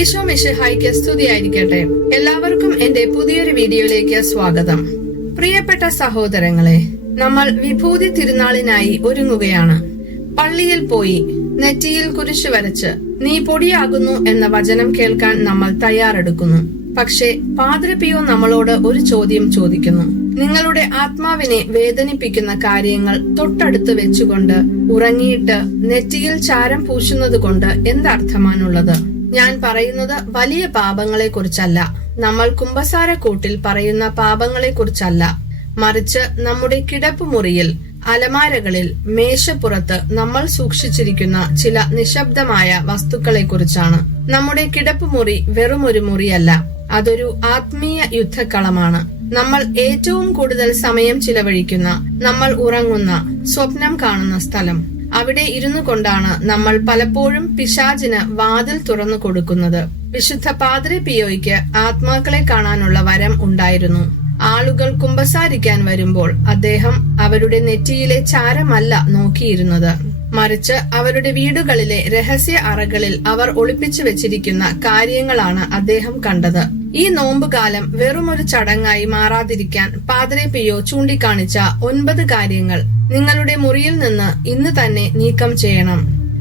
ഈശോ മിഷിഹായിക്ക് സ്തുതിയായിരിക്കട്ടെ. എല്ലാവർക്കും എന്റെ പുതിയൊരു വീഡിയോയിലേക്ക് സ്വാഗതം. പ്രിയപ്പെട്ട സഹോദരങ്ങളെ നമ്മൾ വിഭൂതി തിരുനാളിനായി ഒരുങ്ങുകയാണ്. പള്ളിയിൽ പോയി നെറ്റിയിൽ കുരിശു വരച്ച് നീ പൊടിയാകുന്നു എന്ന വചനം കേൾക്കാൻ നമ്മൾ തയ്യാറെടുക്കുന്നു. പക്ഷേ പാദ്രപിയോ നമ്മളോട് ഒരു ചോദ്യം ചോദിക്കുന്നു. നിങ്ങളുടെ ആത്മാവിനെ വേദനിപ്പിക്കുന്ന കാര്യങ്ങൾ തൊട്ടടുത്ത് വെച്ചുകൊണ്ട് ഉറങ്ങിയിട്ട് നെറ്റിയിൽ ചാരം പൂശുന്നത് കൊണ്ട് എന്തർത്ഥമാണുള്ളത്? ഞാൻ പറയുന്നത് വലിയ പാപങ്ങളെ കുറിച്ചല്ല നമ്മൾ കുംഭസാരക്കൂട്ടിൽ പറയുന്ന പാപങ്ങളെ കുറിച്ചല്ല മറിച്ച് നമ്മുടെ കിടപ്പുമുറിയിൽ അലമാരകളിൽ മേശപ്പുറത്ത് നമ്മൾ സൂക്ഷിച്ചിരിക്കുന്ന ചില നിശബ്ദമായ വസ്തുക്കളെ കുറിച്ചാണ് നമ്മുടെ കിടപ്പുമുറി വെറുമൊരു മുറിയല്ല. അതൊരു ആത്മീയ യുദ്ധക്കളമാണ്. നമ്മൾ ഏറ്റവും കൂടുതൽ സമയം ചിലവഴിക്കുന്ന നമ്മൾ ഉറങ്ങുന്ന സ്വപ്നം കാണുന്ന സ്ഥലം. അവിടെ ഇരുന്നു കൊണ്ടാണ് നമ്മൾ പലപ്പോഴും പിശാചിന് വാതിൽ തുറന്നു കൊടുക്കുന്നത്. വിശുദ്ധ പാദ്രി പിയോയ്ക്ക് ആത്മാക്കളെ കാണാനുള്ള വരം ഉണ്ടായിരുന്നു. ആളുകൾ കുമ്പസാരിക്കാൻ വരുമ്പോൾ അദ്ദേഹം അവരുടെ നെറ്റിയിലെ ചാരമല്ല നോക്കിയിരുന്നത്. മറിച്ച് അവരുടെ വീടുകളിലെ രഹസ്യ അറകളിൽ അവർ ഒളിപ്പിച്ചു വെച്ചിരിക്കുന്ന കാര്യങ്ങളാണ് അദ്ദേഹം കണ്ടത്. ഈ നോമ്പുകാലം വെറുമൊരു ചടങ്ങായി മാറാതിരിക്കാൻ പാദ്രെ പിയോ ചൂണ്ടിക്കാണിച്ച ഒൻപത് കാര്യങ്ങൾ നിങ്ങളുടെ മുറിയിൽ നിന്ന് ഇന്ന് തന്നെ നീക്കം ചെയ്യണം.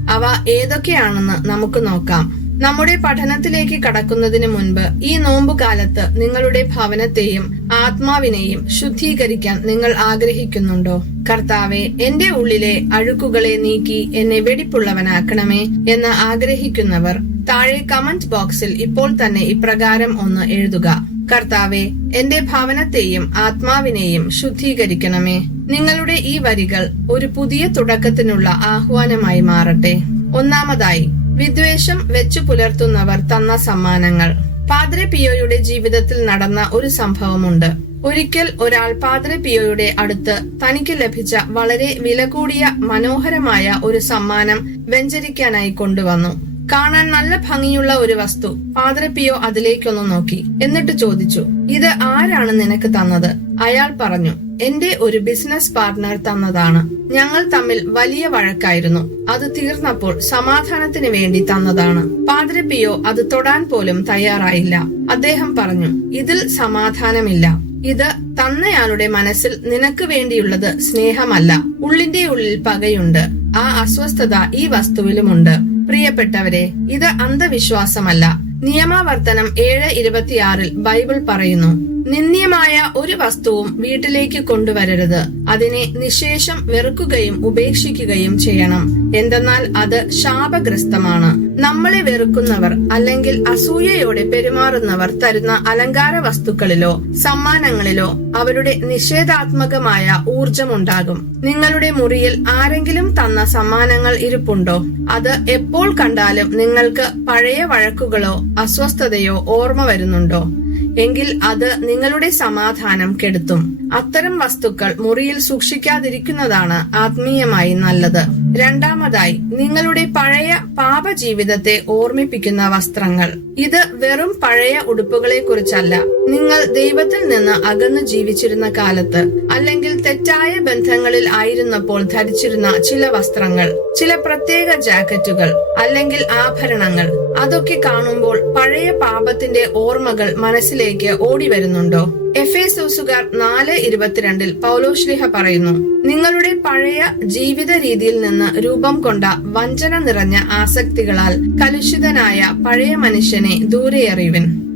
അവ ഏതൊക്കെയാണെന്ന് നമുക്ക് നോക്കാം. നമ്മുടെ പഠനത്തിലേക്ക് കടക്കുന്നതിന് മുൻപ് ഈ നോമ്പുകാലത്ത് നിങ്ങളുടെ ഭവനത്തെയും ആത്മാവിനെയും ശുദ്ധീകരിക്കാൻ നിങ്ങൾ ആഗ്രഹിക്കുന്നുണ്ടോ? കർത്താവെ എന്റെ ഉള്ളിലെ അഴുക്കുകളെ നീക്കി എന്നെ വെടിപ്പുള്ളവനാക്കണമേ എന്ന് ആഗ്രഹിക്കുന്നവർ താഴെ കമന്റ് ബോക്സിൽ ഇപ്പോൾ തന്നെ ഇപ്രകാരം ഒന്ന് എഴുതുക. കർത്താവെ എന്റെ ഭവനത്തെയും ആത്മാവിനെയും ശുദ്ധീകരിക്കണമേ. നിങ്ങളുടെ ഈ വരികൾ ഒരു പുതിയ തുടക്കത്തിനുള്ള ആഹ്വാനമായി മാറട്ടെ. ഒന്നാമതായി വിദ്വേഷം വെച്ചു പുലർത്തുന്നവർ തന്ന സമ്മാനങ്ങൾ. പാദ്രെ പിയോയുടെ ജീവിതത്തിൽ നടന്ന ഒരു സംഭവമുണ്ട്. ഒരിക്കൽ ഒരാൾ പാദ്രെ പിയോയുടെ അടുത്ത് തനിക്ക് ലഭിച്ച വളരെ വില കൂടിയ മനോഹരമായ ഒരു സമ്മാനം വെഞ്ചരിക്കാനായി കൊണ്ടുവന്നു. കാണാൻ നല്ല ഭംഗിയുള്ള ഒരു വസ്തു. പാതിരപ്പിയോ പിയോ അതിലേക്കൊന്ന് നോക്കി. എന്നിട്ട് ചോദിച്ചു ഇത് ആരാണ് നിനക്ക് തന്നത്? അയാൾ പറഞ്ഞു എന്റെ ഒരു ബിസിനസ് പാർട്ണർ തന്നതാണ്. ഞങ്ങൾ തമ്മിൽ വലിയ വഴക്കായിരുന്നു. അത് തീർന്നപ്പോൾ സമാധാനത്തിന് വേണ്ടി തന്നതാണ്. പാദ്രെ പിയോ അത് തൊടാൻ പോലും തയ്യാറായില്ല. അദ്ദേഹം പറഞ്ഞു ഇതിൽ സമാധാനമില്ല. ഇത് തന്നയാളുടെ മനസ്സിൽ നിനക്ക് വേണ്ടിയുള്ളത് സ്നേഹമല്ല. ഉള്ളിന്റെ ഉള്ളിൽ പകയുണ്ട്. ആ അസ്വസ്ഥത ഈ വസ്തുവിലുമുണ്ട്. പ്രിയപ്പെട്ടവരെ ഇത് അന്ധവിശ്വാസമല്ല. നിയമാവർത്തനം ഏഴ് ഇരുപത്തിയാറിൽ ബൈബിൾ പറയുന്നു. നിന്ദ്യമായ ഒരു വസ്തുവും വീട്ടിലേക്ക് കൊണ്ടുവരരുത്. അതിനെ നിശേഷം വെറുക്കുകയും ഉപേക്ഷിക്കുകയും ചെയ്യണം. എന്തെന്നാൽ അത് ശാപഗ്രസ്തമാണ്. നമ്മളെ വെറുക്കുന്നവർ അല്ലെങ്കിൽ അസൂയയോടെ പെരുമാറുന്നവർ തരുന്ന അലങ്കാര വസ്തുക്കളിലോ സമ്മാനങ്ങളിലോ അവരുടെ നിഷേധാത്മകമായ ഊർജമുണ്ടാകും നിങ്ങളുടെ മുറിയിൽ ആരെങ്കിലും തന്ന സമ്മാനങ്ങൾ ഇരിപ്പുണ്ടോ? അത് എപ്പോൾ കണ്ടാലും നിങ്ങൾക്ക് പഴയ വഴക്കുകളോ അസ്വസ്ഥതയോ ഓർമ്മ വരുന്നുണ്ടോ? എങ്കിൽ അത് നിങ്ങളുടെ സമാധാനം കെടുത്തും. അത്തരം വസ്തുക്കൾ മുറിയിൽ സൂക്ഷിക്കാതിരിക്കുന്നതാണ് ആത്മീയമായി നല്ലത്. രണ്ടാമതായി നിങ്ങളുടെ പഴയ പാപ ജീവിതത്തെ ഓർമ്മിപ്പിക്കുന്ന വസ്ത്രങ്ങൾ. ഇത് വെറും പഴയ ഉടുപ്പുകളെ കുറിച്ചല്ല നിങ്ങൾ ദൈവത്തിൽ നിന്ന് അകന്നു ജീവിച്ചിരുന്ന കാലത്ത് അല്ലെങ്കിൽ തെറ്റായ ബന്ധങ്ങളിൽ ആയിരുന്നപ്പോൾ ധരിച്ചിരുന്ന ചില വസ്ത്രങ്ങൾ ചില പ്രത്യേക ജാക്കറ്റുകൾ അല്ലെങ്കിൽ ആഭരണങ്ങൾ അതൊക്കെ കാണുമ്പോൾ പഴയ പാപത്തിന്റെ ഓർമ്മകൾ മനസ്സിലേക്ക് ഓടി വരുന്നുണ്ടോ എഫേസൂസുകാർ നാല് ഇരുപത്തിരണ്ടിൽ പൗലോശ്ലിഹ പറയുന്നു നിങ്ങളുടെ പഴയ ജീവിത രീതിയിൽ നിന്ന് രൂപം കൊണ്ട വഞ്ചന നിറഞ്ഞ ആസക്തികളാൽ കലുഷിതനായ പഴയ മനുഷ്യനെ ദൂരെ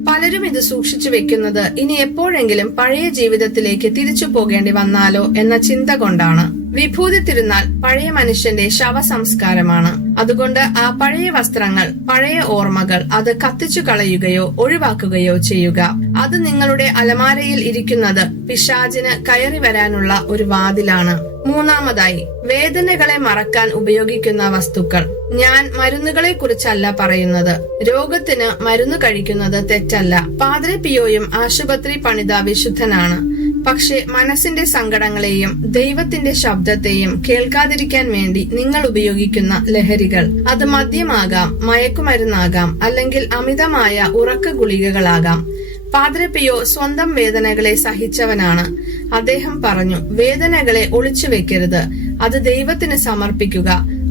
പലരും ഇത് സൂക്ഷിച്ചു വെക്കുന്നത് ഇനി എപ്പോഴെങ്കിലും പഴയ ജീവിതത്തിലേക്ക് തിരിച്ചു പോകേണ്ടി വന്നാലോ എന്ന ചിന്ത കൊണ്ടാണ്. വിഭൂതി തിരുനാൾ പഴയ മനുഷ്യന്റെ ശവസംസ്കാരമാണ്. അതുകൊണ്ട് ആ പഴയ വസ്ത്രങ്ങൾ പഴയ ഓർമ്മകൾ അത് കത്തിച്ചു കളയുകയോ ഒഴിവാക്കുകയോ ചെയ്യുക. അത് നിങ്ങളുടെ അലമാരയിൽ ഇരിക്കുന്നത് പിശാചിന് കയറി വരാനുള്ള ഒരു വാതിലാണ്. മൂന്നാമതായി വേദനകളെ മറക്കാൻ ഉപയോഗിക്കുന്ന വസ്തുക്കൾ. ഞാൻ മരുന്നുകളെ കുറിച്ചല്ല പറയുന്നത്. രോഗത്തിന് മരുന്ന് കഴിക്കുന്നത് തെറ്റല്ല. പാദ്രെ പിയോയും ആശുപത്രി പണിത വിശുദ്ധനാണ്. പക്ഷെ മനസ്സിന്റെ സങ്കടങ്ങളെയും ദൈവത്തിന്റെ ശബ്ദത്തെയും കേൾക്കാതിരിക്കാൻ വേണ്ടി നിങ്ങൾ ഉപയോഗിക്കുന്ന ലഹരികൾ. അത് മദ്യമാകാം മയക്കുമരുന്നാകാം അല്ലെങ്കിൽ അമിതമായ ഉറക്ക ഗുളികകളാകാം. പാദ്രപ്പിയോ സ്വന്തം വേദനകളെ സഹിച്ചവനാണ്. അദ്ദേഹം പറഞ്ഞു വേദനകളെ ഒളിച്ചു വെക്കരുത്. അത് ദൈവത്തിന് സമർപ്പിക്കുക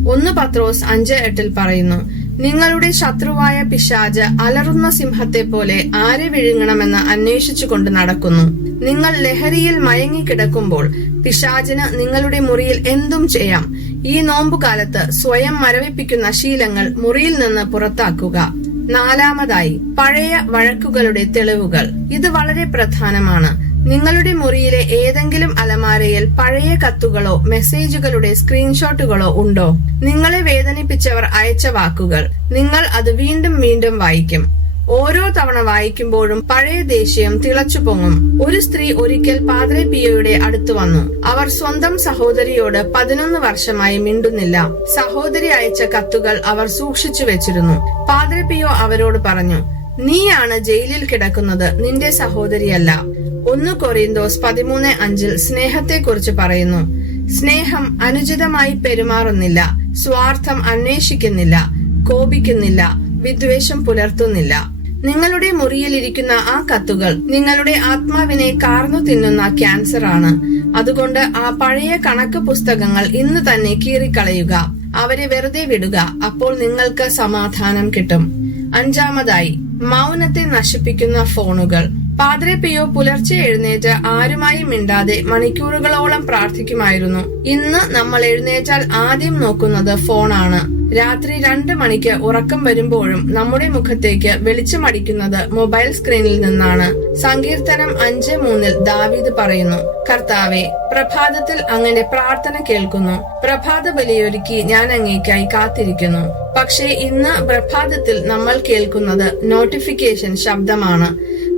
ഒന്ന് പത്രോസ് അഞ്ച് എട്ടിൽ പറയുന്നു നിങ്ങളുടെ ശത്രുവായ പിശാജ് അലറുന്ന സിംഹത്തെ പോലെ ആരെ വിഴുങ്ങണമെന്ന് അന്വേഷിച്ചുകൊണ്ട് നടക്കുന്നു. നിങ്ങൾ ലഹരിയിൽ മയങ്ങിക്കിടക്കുമ്പോൾ പിശാചിന് നിങ്ങളുടെ മുറിയിൽ എന്തും ചെയ്യാം. ഈ നോമ്പുകാലത്ത് സ്വയം മരവിപ്പിക്കുന്ന ശീലങ്ങൾ മുറിയിൽ നിന്ന് പുറത്താക്കുക. നാലാമതായി പഴയ വഴക്കുകളുടെ തെളിവുകൾ. ഇത് വളരെ പ്രധാനമാണ്. നിങ്ങളുടെ മുറിയിലെ ഏതെങ്കിലും അലമാരയിൽ പഴയ കത്തുകളോ മെസ്സേജുകളുടെ സ്ക്രീൻഷോട്ടുകളോ ഉണ്ടോ? നിങ്ങളെ വേദനിപ്പിച്ചവർ അയച്ച വാക്കുകൾ. നിങ്ങൾ അത് വീണ്ടും വീണ്ടും വായിക്കും. ഓരോ തവണ വായിക്കുമ്പോഴും പഴയ ദേഷ്യം തിളച്ചു പൊങ്ങും. ഒരു സ്ത്രീ ഒരിക്കൽ പാദ്രെ പിയോയുടെ അടുത്ത് വന്നു. അവർ സ്വന്തം സഹോദരിയോട് പതിനൊന്ന് വർഷമായി മിണ്ടുന്നില്ല. സഹോദരി അയച്ച കത്തുകൾ അവർ സൂക്ഷിച്ചു വെച്ചിരുന്നു. പാദ്രെ പിയോ അവരോട് പറഞ്ഞു നീയാണ് ജയിലിൽ കിടക്കുന്നത്. നിന്റെ സഹോദരിയല്ല. ഒന്ന് കൊറിയന്തോസ് പതിമൂന്ന് അഞ്ചിൽ സ്നേഹത്തെക്കുറിച്ച് പറയുന്നു. സ്നേഹം അനുചിതമായി പെരുമാറുന്നില്ല. സ്വാർത്ഥം അന്വേഷിക്കുന്നില്ല. കോപിക്കുന്നില്ല. വിദ്വേഷം പുലർത്തുന്നില്ല. നിങ്ങളുടെ മുറിയിലിരിക്കുന്ന ആ കത്തുകൾ നിങ്ങളുടെ ആത്മാവിനെ കാർന്നു തിന്നുന്ന ക്യാൻസർ ആണ് അതുകൊണ്ട് ആ പഴയ കണക്ക് പുസ്തകങ്ങൾ ഇന്ന് തന്നെ കീറിക്കളയുക. അവരെ വെറുതെ വിടുക. അപ്പോൾ നിങ്ങൾക്ക് സമാധാനം കിട്ടും. അഞ്ചാമതായി മൗനത്തെ നശിപ്പിക്കുന്ന ഫോണുകൾ. പാദ്രെ പിയോ പുലർച്ചെ എഴുന്നേറ്റ് ആരുമായി മിണ്ടാതെ മണിക്കൂറുകളോളം പ്രാർത്ഥിക്കുമായിരുന്നു. ഇന്ന് നമ്മൾ എഴുന്നേറ്റാൽ ആദ്യം നോക്കുന്നത് ഫോണാണ്. രാത്രി രണ്ട് മണിക്ക് ഉറക്കം വരുമ്പോഴും നമ്മുടെ മുഖത്തേക്ക് വെളിച്ചമടിക്കുന്നത് മൊബൈൽ സ്ക്രീനിൽ നിന്നാണ്. സങ്കീർത്തനം അഞ്ച് മൂന്നിൽ ദാവീദ് പറയുന്നു കർത്താവെ പ്രഭാതത്തിൽ അങ്ങനെ പ്രാർത്ഥന കേൾക്കുന്നു. പ്രഭാത ബലിയൊരുക്കി ഞാൻ അങ്ങേക്കായി കാത്തിരിക്കുന്നു. പക്ഷേ ഇന്ന് പ്രഭാതത്തിൽ നമ്മൾ കേൾക്കുന്നത് നോട്ടിഫിക്കേഷൻ ശബ്ദമാണ്.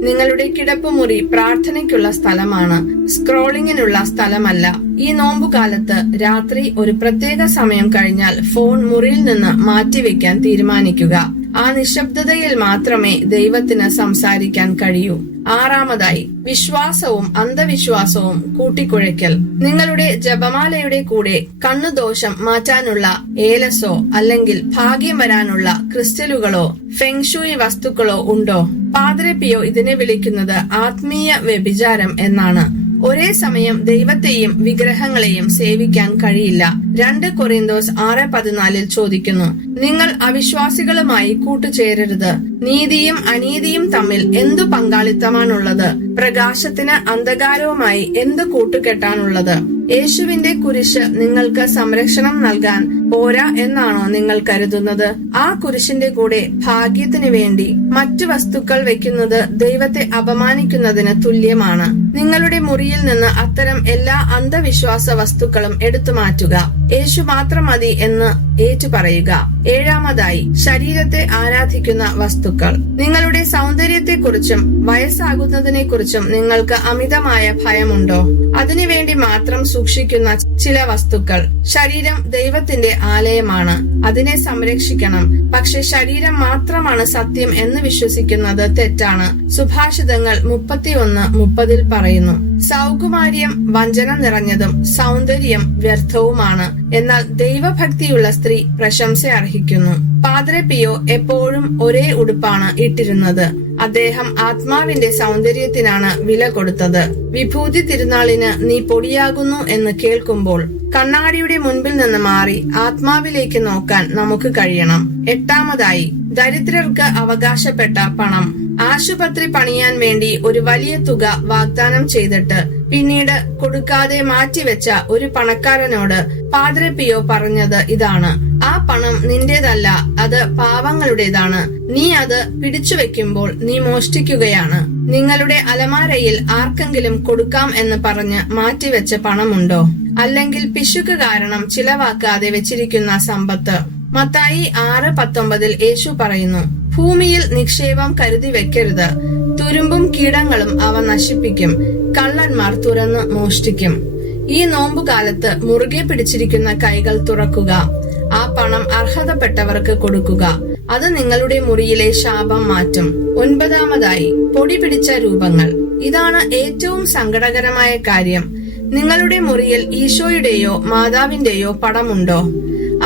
നിങ്ങളുടെ കിടപ്പുമുറി പ്രാർത്ഥനയ്ക്കുള്ള സ്ഥലമാണ്. സ്ക്രോളിങ്ങിനുള്ള സ്ഥലമല്ല. ഈ നോമ്പുകാലത്ത് രാത്രി ഒരു പ്രത്യേക സമയം കഴിഞ്ഞാൽ ഫോൺ മുറിയിൽ നിന്ന് മാറ്റിവെക്കാൻ തീരുമാനിക്കുക. ആ നിശബ്ദതയിൽ മാത്രമേ ദൈവത്തിന് സംസാരിക്കാൻ കഴിയൂ. ആറാമതായി വിശ്വാസവും അന്ധവിശ്വാസവും കൂട്ടിക്കുഴയ്ക്കൽ. നിങ്ങളുടെ ജപമാലയുടെ കൂടെ കണ്ണുദോഷം മാറ്റാനുള്ള ഏലസോ അല്ലെങ്കിൽ ഭാഗ്യം വരാനുള്ള ക്രിസ്റ്റലുകളോ ഫെങ്ഷുയി വസ്തുക്കളോ ഉണ്ടോ? പാതിരപ്പിയോ പിയോ ഇതിനെ വിളിക്കുന്നത് ആത്മീയ വ്യഭിചാരം എന്നാണ്. ഒരേ സമയം ദൈവത്തെയും വിഗ്രഹങ്ങളെയും സേവിക്കാൻ കഴിയില്ല. രണ്ട് കൊറിന്തോസ് ആറ് പതിനാലിൽ ചോദിക്കുന്നു നിങ്ങൾ അവിശ്വാസികളുമായി കൂട്ടുചേരരുത്. നീതിയും അനീതിയും തമ്മിൽ എന്തു പങ്കാളിത്തമാണുള്ളത്? പ്രകാശത്തിന് അന്ധകാരവുമായി എന്ത് കൂട്ടുകെട്ടാണുള്ളത്? യേശുവിന്റെ കുരിശ് നിങ്ങൾക്ക് സംരക്ഷണം നൽകാൻ പോരാ എന്നാണോ നിങ്ങൾ കരുതുന്നത്? ആ കുരിശിന്റെ കൂടെ ഭാഗ്യത്തിന് വേണ്ടി മറ്റു വസ്തുക്കൾ വെക്കുന്നത് ദൈവത്തെ അപമാനിക്കുന്നതിന് തുല്യമാണ്. നിങ്ങളുടെ മുറിയിൽ നിന്ന് അത്തരം എല്ലാ അന്ധവിശ്വാസ വസ്തുക്കളും എടുത്തു മാറ്റുക. യേശു മാത്രം മതി എന്ന് ഏറ്റുപറയുക. ഏഴാമതായി ശരീരത്തെ ആരാധിക്കുന്ന വസ്തുക്കൾ. നിങ്ങളുടെ സൗന്ദര്യത്തെക്കുറിച്ചും വയസ്സാകുന്നതിനെ കുറിച്ചും നിങ്ങൾക്ക് അമിതമായ ഭയമുണ്ടോ? അതിനുവേണ്ടി മാത്രം സൂക്ഷിക്കുന്ന ചില വസ്തുക്കൾ. ശരീരം ദൈവത്തിന്റെ ആലയമാണ്. അതിനെ സംരക്ഷിക്കണം. പക്ഷെ ശരീരം മാത്രമാണ് സത്യം എന്ന് വിശ്വസിക്കുന്നത് തെറ്റാണ്. സുഭാഷിതങ്ങൾ മുപ്പത്തിയൊന്ന് മുപ്പതിൽ പറയുന്നു. സൗകുമാര്യം വഞ്ചന നിറഞ്ഞതും സൗന്ദര്യം വ്യർത്ഥവുമാണ്. എന്നാൽ ദൈവഭക്തിയുള്ള സ്ത്രീ പ്രശംസ അർഹിക്കുന്നു. പാദ്രെ പിയോ എപ്പോഴും ഒരേ ഉടുപ്പാണ് ഇട്ടിരുന്നത്. അദ്ദേഹം ആത്മാവിന്റെ സൗന്ദര്യത്തിനാണ് വില കൊടുത്തത്. വിഭൂതി തിരുനാളിന് നീ പൊടിയാകുന്നു എന്ന് കേൾക്കുമ്പോൾ കണ്ണാടിയുടെ മുൻപിൽ നിന്ന് മാറി ആത്മാവിലേക്ക് നോക്കാൻ നമുക്ക് കഴിയണം. എട്ടാമതായി ദരിദ്രർക്ക് അവകാശപ്പെട്ട പണം. ആശുപത്രി പണിയാൻ വേണ്ടി ഒരു വലിയ തുക വാഗ്ദാനം ചെയ്തിട്ട് പിന്നീട് കൊടുക്കാതെ മാറ്റിവെച്ച ഒരു പണക്കാരനോട് പാദ്രെ പിയോ പറഞ്ഞത് ഇതാണ്. ആ പണം നിന്റേതല്ല അത് പാവങ്ങളുടേതാണ്. നീ അത് പിടിച്ചു വെക്കുമ്പോൾ നീ മോഷ്ടിക്കുകയാണ്. നിങ്ങളുടെ അലമാരയിൽ ആർക്കെങ്കിലും കൊടുക്കാം എന്ന് പറഞ്ഞ് മാറ്റിവെച്ച പണമുണ്ടോ? അല്ലെങ്കിൽ പിശുക്ക് കാരണം ചിലവാക്കാതെ വെച്ചിരിക്കുന്ന സമ്പത്ത്? മത്തായി ആറ് പത്തൊമ്പതിൽ യേശു പറയുന്നു ഭൂമിയിൽ നിക്ഷേപം കരുതി വെക്കരുത് തുരുമ്പും കീടങ്ങളും അവ നശിപ്പിക്കും. കള്ളന്മാർ തുറന്ന് മോഷ്ടിക്കും. ഈ നോമ്പുകാലത്ത് മുറുകെ പിടിച്ചിരിക്കുന്ന കൈകൾ തുറക്കുക. ആ പണം അർഹതപ്പെട്ടവർക്ക് കൊടുക്കുക. അത് നിങ്ങളുടെ മുറിയിലെ ശാപം മാറ്റും. ഒൻപതാമതായി പൊടി പിടിച്ച രൂപങ്ങൾ. ഇതാണ് ഏറ്റവും സങ്കടകരമായ കാര്യം. നിങ്ങളുടെ മുറിയിൽ ഈശോയുടെയോ മാതാവിന്റെയോ പടമുണ്ടോ?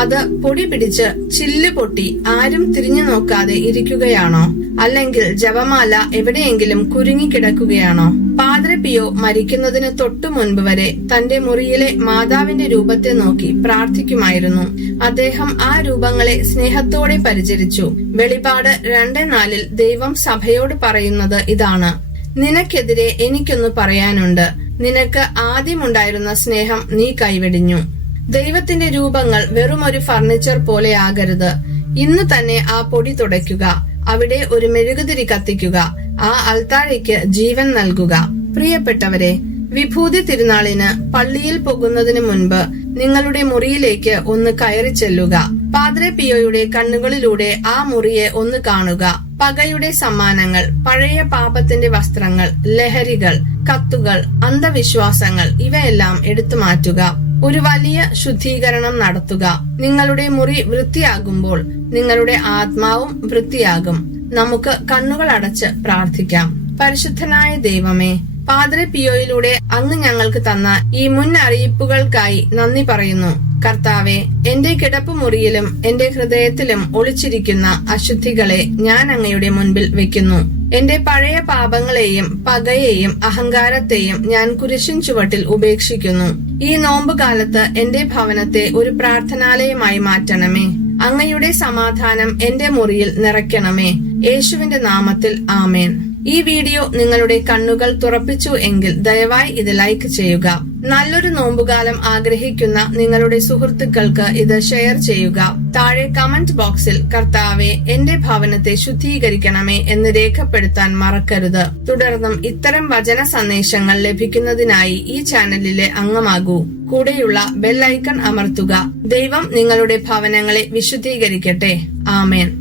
അത് പൊടി പിടിച്ച് ചില്ല് പൊട്ടി ആരും തിരിഞ്ഞു നോക്കാതെ ഇരിക്കുകയാണോ? അല്ലെങ്കിൽ ജപമാല എവിടെയെങ്കിലും കുരുങ്ങിക്കിടക്കുകയാണോ പാദ്ര മരിക്കുന്നതിന് തൊട്ടു മുൻപ് വരെ തന്റെ മുറിയിലെ മാതാവിന്റെ രൂപത്തെ നോക്കി പ്രാർത്ഥിക്കുമായിരുന്നു. അദ്ദേഹം ആ രൂപങ്ങളെ സ്നേഹത്തോടെ പരിചരിച്ചു. വെളിപാട് രണ്ട് നാലിൽ ദൈവം സഭയോട് പറയുന്നത് ഇതാണ്. നിനക്കെതിരെ എനിക്കൊന്ന് പറയാനുണ്ട്. നിനക്ക് ആദ്യമുണ്ടായിരുന്ന സ്നേഹം നീ കൈവെടിഞ്ഞു. ദൈവത്തിന്റെ രൂപങ്ങൾ വെറും ഒരു ഫർണിച്ചർ പോലെ ആകരുത്. ഇന്ന് തന്നെ ആ പൊടി തുടയ്ക്കുക. അവിടെ ഒരു മെഴുകുതിരി കത്തിക്കുക. ആ അൾത്താഴയ്ക്ക് ജീവൻ നൽകുക. പ്രിയപ്പെട്ടവരെ വിഭൂതി തിരുനാളിന് പള്ളിയിൽ പോകുന്നതിന് മുൻപ് നിങ്ങളുടെ മുറിയിലേക്ക് ഒന്ന് കയറി ചെല്ലുക. പാദ്രെ പിയോയുടെ കണ്ണുകളിലൂടെ ആ മുറിയെ ഒന്ന് കാണുക. പകയുടെ സമ്മാനങ്ങൾ പഴയ പാപത്തിന്റെ വസ്ത്രങ്ങൾ ലഹരികൾ കത്തുകൾ അന്ധവിശ്വാസങ്ങൾ ഇവയെല്ലാം എടുത്തു മാറ്റുക. ഒരു വലിയ ശുദ്ധീകരണം നടത്തുക. നിങ്ങളുടെ മുറി വൃത്തിയാകുമ്പോൾ നിങ്ങളുടെ ആത്മാവും വൃത്തിയാകും. നമുക്ക് കണ്ണുകൾ അടച്ച് പ്രാർത്ഥിക്കാം. പരിശുദ്ധനായ ദൈവമേ പാദ്രെ പിയോയിലൂടെ അങ്ങ് ഞങ്ങൾക്ക് തന്ന ഈ മുൻ അറിയിപ്പുകൾക്കായി നന്ദി പറയുന്നു. കർത്താവെ എന്റെ കിടപ്പുമുറിയിലും എന്റെ ഹൃദയത്തിലും ഒളിച്ചിരിക്കുന്ന അശുദ്ധികളെ ഞാൻ അങ്ങയുടെ മുൻപിൽ വെക്കുന്നു. എന്റെ പഴയ പാപങ്ങളെയും പകയെയും അഹങ്കാരത്തെയും ഞാൻ കുരിശിൻ ചുവട്ടിൽ ഉപേക്ഷിക്കുന്നു. ഈ നോമ്പ് കാലത്ത് എന്റെ ഭവനത്തെ ഒരു പ്രാർത്ഥനാലയമായി മാറ്റണമേ. അങ്ങയുടെ സമാധാനം എന്റെ മുറിയിൽ നിറയ്ക്കണമേ. യേശുവിന്റെ നാമത്തിൽ ആമേൻ. ഈ വീഡിയോ നിങ്ങളുടെ കണ്ണുകൾ തുറപ്പിച്ചു എങ്കിൽ ദയവായി ഇത് ലൈക്ക് ചെയ്യുക. നല്ലൊരു നോമ്പുകാലം ആഗ്രഹിക്കുന്ന നിങ്ങളുടെ സുഹൃത്തുക്കൾക്ക് ഇത് ഷെയർ ചെയ്യുക. താഴെ കമന്റ് ബോക്സിൽ കർത്താവെ എന്റെ ഭവനത്തെ ശുദ്ധീകരിക്കണമേ എന്ന് രേഖപ്പെടുത്താൻ മറക്കരുത്. തുടർന്നും ഇത്തരം വചന സന്ദേശങ്ങൾ ലഭിക്കുന്നതിനായി ഈ ചാനലിലെ അംഗമാകൂ. കൂടെയുള്ള ബെല്ലൈക്കൺ അമർത്തുക. ദൈവം നിങ്ങളുടെ ഭവനങ്ങളെ വിശുദ്ധീകരിക്കട്ടെ. ആമേൻ.